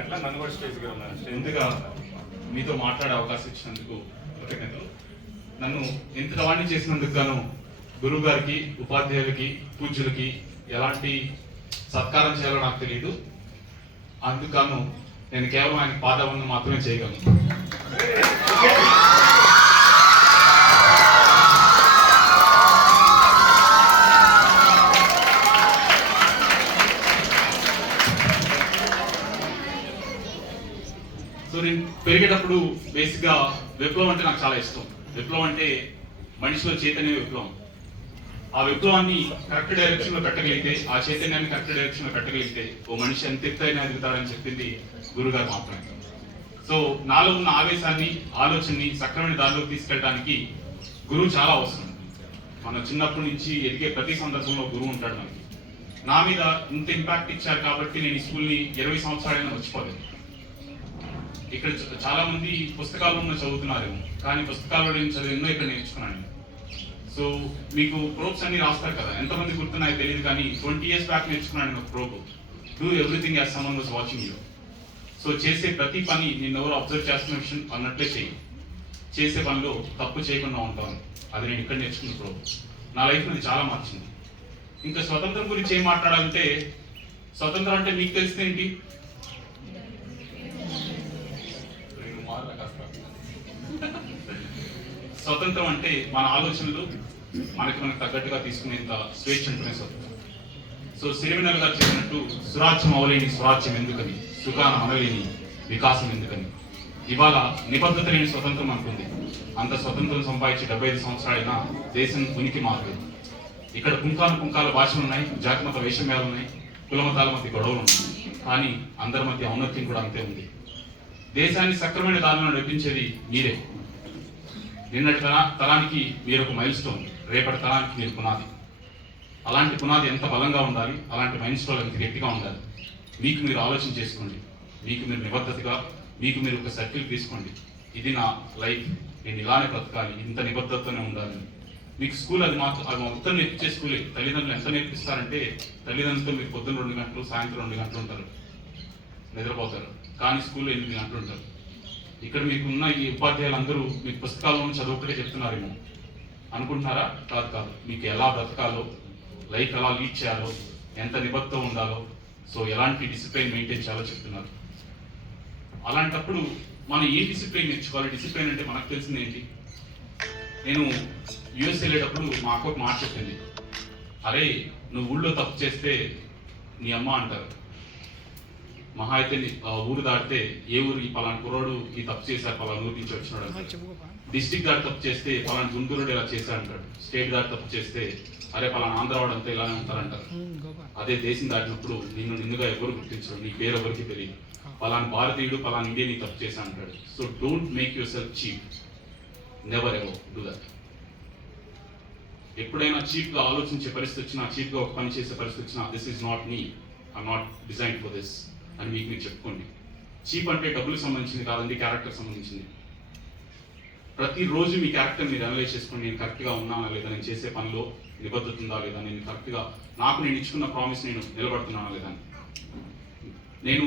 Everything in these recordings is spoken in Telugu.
అట్లా నన్ను కూడా స్టేజ్ ముందుగా మీతో మాట్లాడే అవకాశం ఇచ్చినందుకు కృతజ్ఞతలు. నన్ను ఇంత వాణ్ణి చేసినందుకు గాను గురువు గారికి, ఉపాధ్యాయులకి, పూజ్యులకి ఎలాంటి సత్కారం చేయాలో నాకు తెలియదు. అందుకు నేను కేవలం ఆయన పాదవందనం మాత్రమే చేయగలను. సో నేను పెరిగేటప్పుడు బేసిక్గా విప్లవం అంటే నాకు చాలా ఇష్టం. విప్లవం అంటే మనిషిలో చైతన్య విప్లవం. ఆ విప్లవాన్ని కరెక్ట్ డైరెక్షన్ లో పెట్టగలిగితే, ఆ చైతన్యాన్ని కరెక్ట్ డైరెక్షన్ లో పెట్టగలిగితే ఓ మనిషి ఎంత ఎత్తైనా ఎదుగుతాడని చెప్పింది గురుగారు మాత్రమే. సో నాలో ఉన్న ఆవేశాన్ని, ఆలోచనని సక్రమైన దారిలోకి తీసుకెళ్ళడానికి గురువు చాలా అవసరం. మన చిన్నప్పటి నుంచి ఎదిగే ప్రతి సందర్భంలో గురువు ఉంటాడు మనకి. నా మీద ఇంత ఇంపాక్ట్ ఇచ్చారు కాబట్టి నేను ఈ స్కూల్ని 20 సంవత్సరాలైనా మర్చిపోలేదు. ఇక్కడ చాలా మంది పుస్తకాలను చదువుతున్నారేమో, కానీ పుస్తకాల్లో నేను చదివినో ఇక్కడ నేర్చుకున్నాను. సో మీకు ప్రోబ్స్ అన్ని రాస్తారు కదా, ఎంతమంది గుర్తున్నాయో తెలియదు, కానీ 20 years బ్యాక్ నేర్చుకున్నాను ఒక probe. Do everything as someone was watching you. So చేసే ప్రతి పని నేను ఎవరు అబ్జర్వ్ చేస్తున్న విషయం అన్నట్లే చేయి. చేసే పనిలో తప్పు చేయకుండా ఉంటాను. అది నేను ఇక్కడ నేర్చుకున్న ప్రోబ్. నా లైఫ్ అది చాలా మార్చింది. ఇంకా స్వతంత్రం గురించి ఏం మాట్లాడాలంటే, స్వతంత్రం అంటే మీకు తెలిస్తే ఏంటి? స్వతంత్రం అంటే మన ఆలోచనలు మనకు తగ్గట్టుగా తీసుకునేంత స్వేచ్ఛ ఉంటునే స్వతంత్రం. సో సిరివెన్నెల గారు చెప్పినట్టు, సురాజ్యం అవలేని స్వరాజ్యం ఎందుకని, సుఖాన అనలేని వికాసం ఎందుకని. ఇవాళ నిబద్ధత లేని స్వతంత్రం అనుకుంది. అంత స్వతంత్రం సంపాదించి 75 సంవత్సరాలైనా దేశం ఉనికి మారలేదు. ఇక్కడ పుంకాల భాషలు ఉన్నాయి, జాతిమత వైషమ్యాలు ఉన్నాయి, కులమతాల మధ్య గొడవలు ఉన్నాయి, కానీ అందరి మధ్య ఔన్నత్యం కూడా అంతే ఉంది. దేశాన్ని సక్రమైన దారిలో నడిపించేది మీరే. నిన్నటి తరానికి మీరు ఒక మైల్ స్టోన్, రేపటి తరానికి మీరు పునాది. అలాంటి పునాది ఎంత బలంగా ఉండాలి, అలాంటి మైల్ స్టోన్ ఎంత గట్టిగా ఉండాలి. మీకు మీరు ఆలోచన చేసుకోండి. మీకు మీరు నిబద్ధతగా, మీకు మీరు ఒక సర్కిల్ తీసుకోండి. ఇది నా లైఫ్, నేను ఇలానే బ్రతకాలి, ఇంత నిబద్ధతనే ఉండాలి. మీకు స్కూల్ అది మొత్తం నేర్పించే స్కూలే. తల్లిదండ్రులు ఎంత నేర్పిస్తారంటే, తల్లిదండ్రులతో మీరు పొద్దున్న 2 గంటలు, సాయంత్రం 2 గంటలు ఉంటారు, నిద్రపోతారు. కానీ స్కూల్లో 8 గంటలు ఉంటారు. ఇక్కడ మీకున్న ఈ ఉపాధ్యాయులు అందరూ మీకు పుస్తకాలను చదువుకుంటే చెప్తున్నారేమో అనుకుంటున్నారా? కాదు. మీకు ఎలా బ్రతకాలో, లైఫ్ ఎలా లీడ్ చేయాలో, ఎంత నిబద్ధత ఉండాలో, సో ఎలాంటి డిసిప్లిన్ మెయింటైన్ చేయాలో చెప్తున్నారు. అలాంటప్పుడు మనం ఏ డిసిప్లిన్ నేర్చుకోవాలి? డిసిప్లిన్ అంటే మనకు తెలిసింది ఏంటి? నేను యుఎస్ వెళ్ళేటప్పుడు మా అక్క ఒక మాట చెప్పింది, అరే నువ్వు ఊళ్ళో తప్పు చేస్తే నీ అమ్మ అంటారు, మహా అయితే ఊరు దాటితే ఏ ఊరు ఈ పలానా కుర్రోడు ఈ తప్పు చేశారు, పలానా ఊరి నుంచి వచ్చినాడు. డిస్టిక్ దాటి తప్పు చేస్తే పలానా గుంటూరుడు ఇలా చేశారు అంటాడు. స్టేట్ దాటి తప్పు చేస్తే అరే పలానా ఆంధ్రవాడు అంతా ఇలానే ఉంటారంటారు. అదే దేశం దాటినప్పుడు నిన్నుగా ఎవరు గుర్తించరు, నీ పేరు ఎవరికి తెలియదు. పలానా భారతీయుడు, పలానా ఇండియన్ ఈ తప్పు చేశా అంటాడు. So don't make your self cheap. Never ever do that. ఎప్పుడైనా చీప్గా ఆలోచించే పరిస్థితి వచ్చినా, చీప్గా ఒక పని చేసే పరిస్థితి వచ్చినా, this is not me, I'm not design for this అని మీకు మీరు చెప్పుకోండి. చీప్ అంటే డబ్బులకు సంబంధించింది కాదండి, క్యారెక్టర్ సంబంధించింది. ప్రతిరోజు మీ క్యారెక్టర్ మీరు అనలైజ్ చేసుకోండి. నేను కరెక్ట్గా ఉన్నానా లేదా, నేను చేసే పనిలో నిబద్ధత ఉందా లేదా, నేను కరెక్ట్గా నేను ఇచ్చుకున్న ప్రామిస్ నేను నిలబడుతున్నానా లేదా. నేను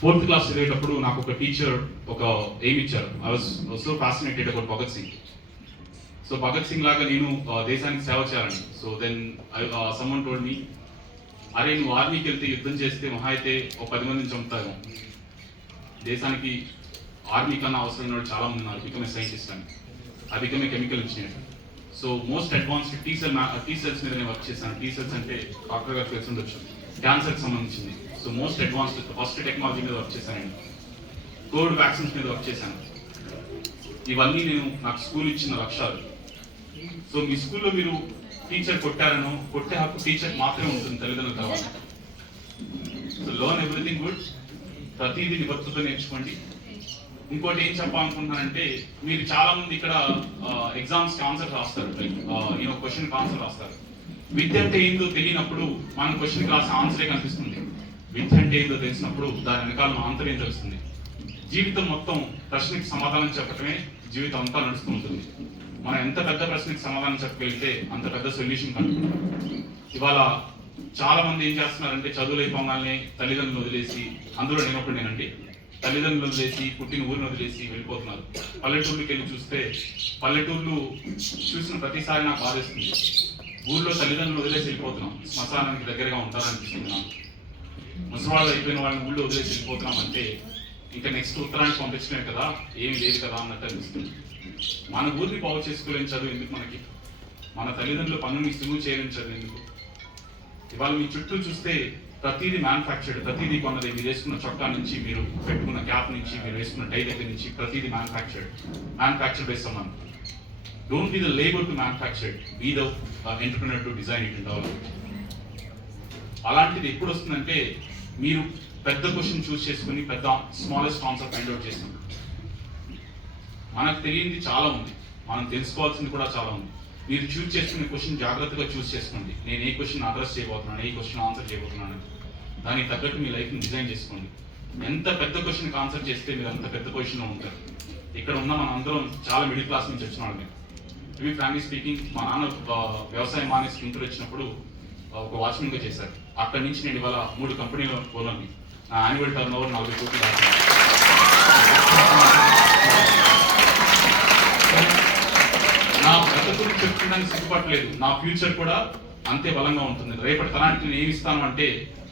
4th క్లాస్ చదివేటప్పుడు నాకు ఒక టీచర్ ఒక ఎయిమ్ ఇచ్చారు. I was so fascinated about Bhagat Singh. So Bhagat Singh లాగా నేను దేశానికి సేవ చేయాలని. So then someone told me, అరే నువ్వు ఆర్మీకి వెళ్తే యుద్ధం చేస్తే మహా అయితే ఒక 10 మందిని చంపుతాను, దేశానికి ఆర్మీ కన్నా అవసరమైన వాళ్ళు చాలా మంది ఉన్నారు, బికమ్ ఏ సైంటిస్ట్ అని, I become a chemical engineer. So most advanced T cells మీద నేను వర్క్ చేశాను. టీ సెల్స్ అంటే డాక్టర్ గారు తెలిసి ఉండొచ్చు, క్యాన్సర్కి సంబంధించింది. So most advanced first technology మీద వర్క్ చేశాను. కోవిడ్ వ్యాక్సిన్స్ మీద వర్క్ చేశాను. ఇవన్నీ నాకు స్కూల్ ఇచ్చిన లక్ష్యాలు. సో మీ స్కూల్లో మీరు టీచర్ కొట్టారనో, కొట్టే హక్కు టీచర్ మాత్రమే ఉంటుంది తల్లిదండ్రుల తర్వాత. సో లర్న్ ఎవ్రీథింగ్ గుడ్, ప్రతిదీ నిబద్ధతతో నేర్చుకోండి. ఇంకోటి ఏం చెప్పాలనుకుంటున్నానంటే, మీరు చాలా మంది ఇక్కడ ఎగ్జామ్స్కి ఆన్సర్ రాస్తారు, క్వశ్చన్కి ఆన్సర్ రాస్తారు. విద్య అంటే ఏందో తెలియనప్పుడు మన క్వశ్చన్కి రాసే ఆన్సరే కనిపిస్తుంది. విద్య అంటే ఏందో తెలిసినప్పుడు దాని వెనకాల ఆంతర్యం తెలుస్తుంది. జీవితం మొత్తం ప్రశ్నకి సమాధానం చెప్పటమే జీవితం అంతా నడుస్తూ ఉంటుంది. మనం ఎంత పెద్ద ప్రశ్నకి సమాధానం చెప్పగలిగితే అంత పెద్ద సొల్యూషన్ కనుక్కుంటాం. ఇవాళ చాలా మంది ఏం చేస్తున్నారంటే చదువులు అయిపోగానే తల్లిదండ్రులు వదిలేసి, అందులో నేను ఒకనేనండి, తల్లిదండ్రులు వదిలేసి పుట్టిన ఊరిని వదిలేసి వెళ్ళిపోతున్నారు. పల్లెటూర్లకి వెళ్ళి చూస్తే పల్లెటూర్లు చూసిన ప్రతిసారి నాకు బాధేస్తుంది. ఊళ్ళో తల్లిదండ్రులు వదిలేసి వెళ్ళిపోతున్నాం, శ్మశానానికి దగ్గరగా ఉంటారనిపిస్తున్నాం. ముసలివాళ్ళు అయిపోయిన వాళ్ళని ఊళ్ళో వదిలేసి వెళ్ళిపోతున్నాం అంటే ఇంకా నెక్స్ట్ ఉత్తరానికి పంపించడమే కదా, ఏమీ లేదు కదా అన్నట్టు అనిపిస్తుంది. మన ఊరిని బాగు చేసుకోలేని చదువు ఎందుకు మనకి? మన తల్లిదండ్రుల పనుని సులువు చేయలేని చదువు ఎందుకు? ఇవాళ మీ చుట్టూ చూస్తే ప్రతిదీ మ్యానుఫ్యాక్చర్డ్, ప్రతిదీ కొన్నది. మీరు వేసుకున్న చొక్కా నుంచి, మీరు పెట్టుకున్న క్యాప్ నుంచి, మీరు వేసుకున్న టై దగ్గర నుంచి ప్రతిదీ manufactured by someone. Don't be the labour to manufactured, be the entrepreneur to design it and develop. అలాంటిది ఎప్పుడు వస్తుందంటే మీరు పెద్ద క్వశ్చన్ చూస్ చేసుకుని పెద్ద స్మాలెస్ట్ కాన్సెప్ట్ ఫైండ్ అవుట్ చేస్తాం. మనకు తెలియంది చాలా ఉంది, మనం తెలుసుకోవాల్సింది కూడా చాలా ఉంది. మీరు చూస్ చేసుకునే క్వశ్చన్ జాగ్రత్తగా చూస్ చేసుకోండి. నేను ఏ క్వశ్చన్ అడ్రస్ చేయబోతున్నాను, ఏ క్వశ్చన్ ఆన్సర్ చేయబోతున్నాను, దానికి తగ్గట్టు మీ లైఫ్ని డిజైన్ చేసుకోండి. ఎంత పెద్ద క్వశ్చన్కి ఆన్సర్ చేస్తే మీరు అంత పెద్ద పొజిషన్లో ఉంటారు. ఇక్కడ ఉన్న మన అందరం చాలా మిడిల్ క్లాస్ నుంచి వచ్చిన వాళ్ళమే. టు బి ఫ్రాంక్లీ స్పీకింగ్, మా నాన్న వ్యవసాయం మానేసి ఇంటర్ వచ్చినప్పుడు ఒక వాచ్మెన్గా చేశారు. అక్కడి నుంచి నేను ఇవాళ 3 కంపెనీలో పోలండి. నా యాన్యువల్ టర్న్ ఓవర్ 40 కోట్లు దాకా. నా గత గురించి చెప్పుకోవడానికి సిగ్గుపట్టలేదు. నా ఫ్యూచర్ కూడా అంతే బలంగా ఉంటుంది. రేపటి తరానికి నేను ఏమి ఇస్తాను అంటే,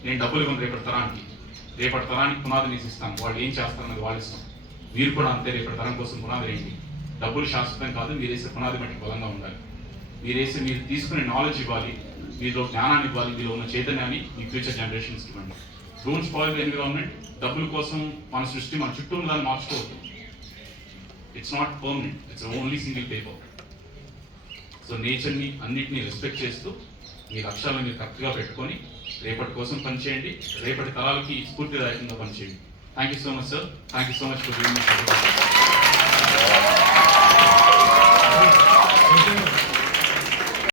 నేను డబ్బులు ఇవ్వను రేపటి తరానికి పునాది నేసిస్తాను. వాళ్ళు ఏం చేస్తారన్నది వాళ్ళ ఇష్టం. మీరు కూడా అంతే, రేపటి తరం కోసం పునాది వేయండి. డబ్బులు శాశ్వతం కాదు, మీరు వేసే పునాది మట్టి బలంగా ఉండాలి. మీరు తీసుకునే నాలెడ్జ్ ఇవ్వాలి, మీలో జ్ఞానాన్ని ఇవ్వాలి, మీలో ఉన్న చైతన్యాన్ని మీ ఫ్యూచర్ జనరేషన్స్కి ఇవ్వండి. Don't spoil the environment. డబ్బుల కోసం మన సృష్టి, మన చుట్టూ ఉన్న దాన్ని మార్చుకోవద్దు. It's not permanent, it's only single paper. So నేచర్ని అన్నిటినీ రెస్పెక్ట్ చేస్తూ మీ లక్ష్యాలను మీరు కరెక్ట్గా పెట్టుకొని రేపటి కోసం పనిచేయండి, రేపటి తరాలకి స్ఫూర్తిదాయకంగా పనిచేయండి. Thank you so much sir. Thank you so much for doing this.